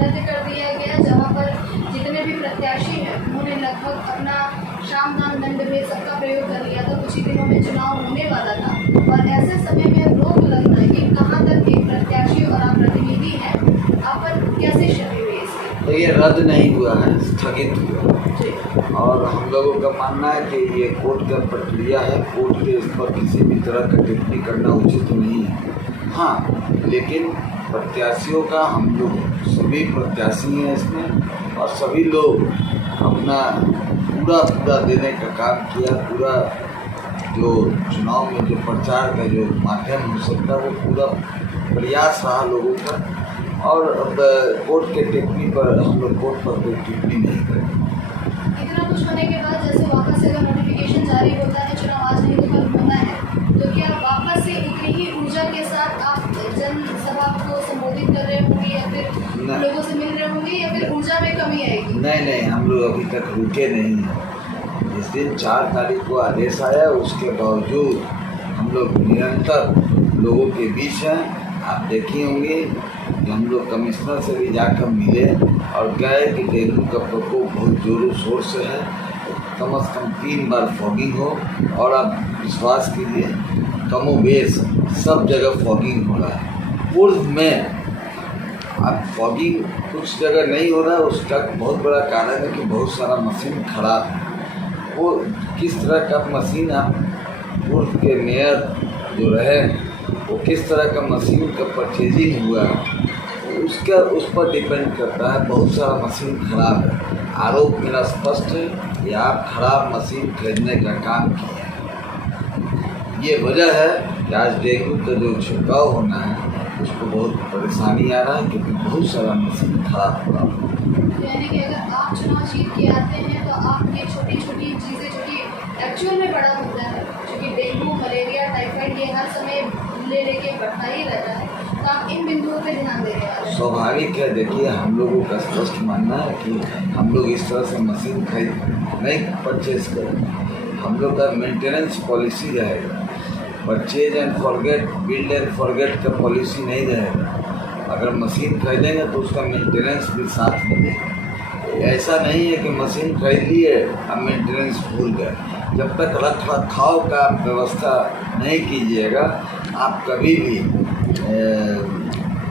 रद्द कर दिया गया, जहां पर जितने भी प्रत्याशी हैं उन्होंने लगभग अपना श्रमदान दंड में सबका प्रयोग कर लिया था। कुछ ही दिनों में चुनाव होने वाला था और ऐसे समय में रोक लगना कि कहाँ तक एक प्रत्याशी और आप प्रतिनिधि हैं, आप पर कैसे शक हुई इसकी? तो ये रद्द नहीं हुआ है, स्थगित हुआ। और हम लोगों का मानना है कि ये कोर्ट का प्रक्रिया है, कोर्ट के इस पर किसी भी तरह का टिप्पणी करना उचित नहीं है। हाँ, लेकिन प्रत्याशियों का हम लोग सभी प्रत्याशी हैं इसमें, और सभी लोग अपना पूरा देने का काम किया। पूरा जो चुनाव में जो प्रचार का जो माध्यम हो सकता है वो पूरा प्रयास रहा लोगों का। और अब कोर्ट के टिप्पणी पर हम लोग कोर्ट पर कोई टिप्पणी नहीं करेंगे। इतना कुछ होने के बाद जैसे वापस से अगर नोटिफिकेशन जारी होता है, चुनाव आज नहीं तो कल होना है, तो क्या वापस से इतनी ही ऊर्जा के साथ आप जनसभा को संबोधित कर रहे होंगे या फिर लोगों से मिल रहे होंगे, या फिर ऊर्जा में कमी आएगी? नहीं, हम लोग अभी तक रुके नहीं हैं। जिस दिन 4 तारीख को आदेश आया उसके बावजूद हम लोग निरंतर लोगों के बीच हैं। आप देखे होंगे कि हम लोग कमिश्नर से भी जाकर मिले और कहे कि डेंगू का प्रकोप बहुत जोरों शोर से है, कम से कम 3 बार फॉगिंग हो। और आप विश्वास कीजिए, कमोबेश सब जगह फॉगिंग हो रहा है। पूर्व में अब फॉगिंग कुछ जगह नहीं हो रहा है, उसका बहुत बड़ा कारण है कि बहुत सारा मशीन खराब है। वो किस तरह का मशीन, आप पूर्व के मेयर जो रहे वो किस तरह का मशीन का परचेजिंग हुआ है उसका उस पर डिपेंड करता है। बहुत सारा मशीन खराब है। आरोप मेरा स्पष्ट है कि आप खराब मशीन खरीदने का काम किए हैं। ये वजह है कि आज डेंगू का जो छिड़काव होना है उसको बहुत परेशानी आ रहा है, क्योंकि बहुत सारा मशीन खराब हो रहा है। यानी कि अगर आप चुनाव जीत के आते हैं तो आप ये छोटी छोटी चीज़ें जो कि एक्चुअल में बड़ा मुद्दा है, क्योंकि डेंगू, मलेरिया, टाइफाइड ये हर समय लेके बढ़ता ही रहता है, तो आप इन बिंदुओं पे ध्यान दे रहे हैं। स्वाभाविक है। देखिए, हम लोगों का स्पष्ट मानना है कि हम लोग इस तरह से मशीन खरीद नहीं परचेज करेंगे। हम लोग का मेंटेनेंस पॉलिसी रहेगा। Purchase and forget, build and forget का पॉलिसी नहीं रहेगा। अगर मशीन खरीदेंगे तो उसका मेंटेनेंस भी साथ में देगा। ऐसा नहीं है कि मशीन खरीद लिए अब मेंटेनेंस भूल गए। जब तक रख रखाव का व्यवस्था नहीं कीजिएगा, आप कभी भी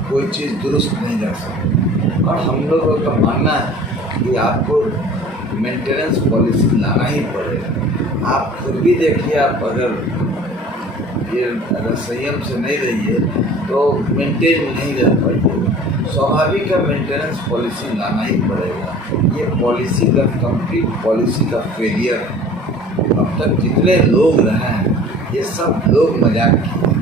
कोई चीज़ दुरुस्त नहीं कर सकते। और हम लोगों का मानना है कि आपको मेंटेनेंस पॉलिसी लाना ही पड़ेगा। आप खुद भी देखिए, आप अगर संयम से नहीं रहिए तो मेंटेन नहीं रह पाइए। स्वाभाविक है, मेंटेनेंस पॉलिसी लाना ही पड़ेगा। ये पॉलिसी का कंप्लीट पॉलिसी का फेलियर है। अब तक जितने लोग रहे हैं ये सब लोग मजाक किए।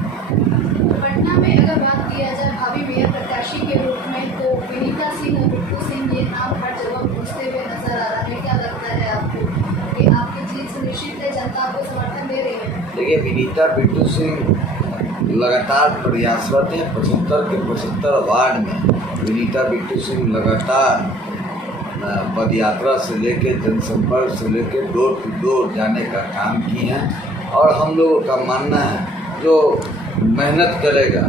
पटना में अगर बात किया जाए भावी मेयर प्रत्याशी के रूप में, तो विनीता सिंह और बिट्टू सिंह ये नाम हर जगह पूछते हुए नजर आ रहा है। क्या लगता है आपको कि आपकी जीत सुनिश्चित है, जनता आपको समर्थन दे रही है? देखिए, विनीता बिट्टू सिंह लगातार प्रयासरत हैं। 75 के 75 वार्ड में विनीता बिट्टू सिंह लगातार पद यात्रा से लेकर जनसंपर्क से लेकर डोर टू डोर जाने का काम किए हैं। और हम लोगों का मानना है जो मेहनत करेगा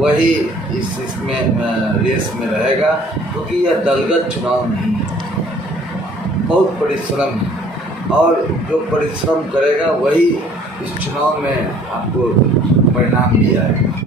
वही इसमें रेस में रहेगा, क्योंकि यह दलगत चुनाव नहीं है, बहुत परिश्रम है। और जो परिश्रम करेगा वही इस चुनाव में आपको परिणाम भी आएगा।